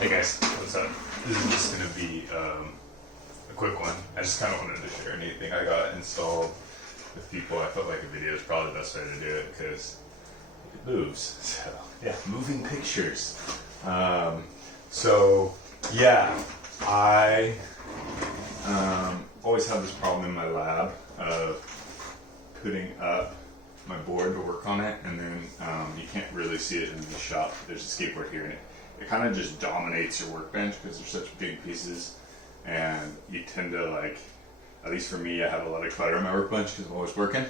Hey guys, what's up? This is just gonna be a quick one. I just kind of wanted to share anything I got installed with people. I felt like a video is probably the best way to do it because it moves. So yeah, moving pictures. So yeah, I always have this problem in my lab of putting up my board to work on it, and then you can't really see it in the shop. There's a skateboard here, and it kind of just dominates your workbench because they're such big pieces, and you tend to, like, at least for me, I have a lot of clutter in my workbench because I'm always working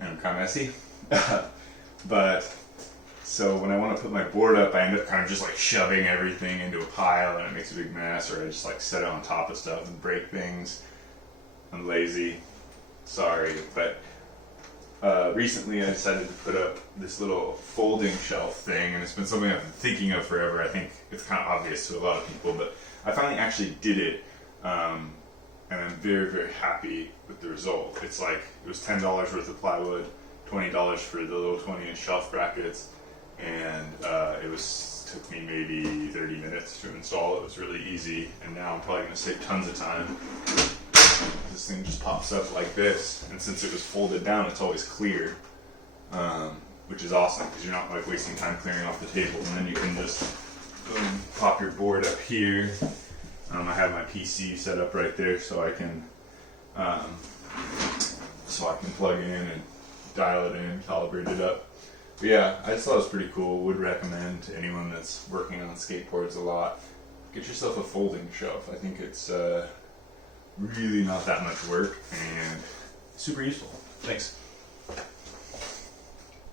and I'm kind of messy. But so when I want to put my board up, I end up kind of just like shoving everything into a pile, and it makes a big mess, or I just like set it on top of stuff and break things. I'm lazy, sorry, but recently I decided to put up this little folding shelf thing, and it's been something I've been thinking of forever. I think it's kind of obvious to a lot of people, but I finally actually did it, and I'm very, very happy with the result. It's like, it was $10 worth of plywood, $20 for the little 20-inch shelf brackets, and took me maybe 30 minutes to install. It was really easy, and now I'm probably going to save tons of time. This thing just pops up like this, and since it was folded down, it's always clear, which is awesome because you're not like wasting time clearing off the table, and then you can just boom, pop your board up here. I have my PC set up right there, so I can plug in and dial it in, calibrate it up. But yeah, I just thought it was pretty cool. Would recommend to anyone that's working on skateboards a lot, get yourself a folding shelf. I think it's really not that much work and super useful. Thanks.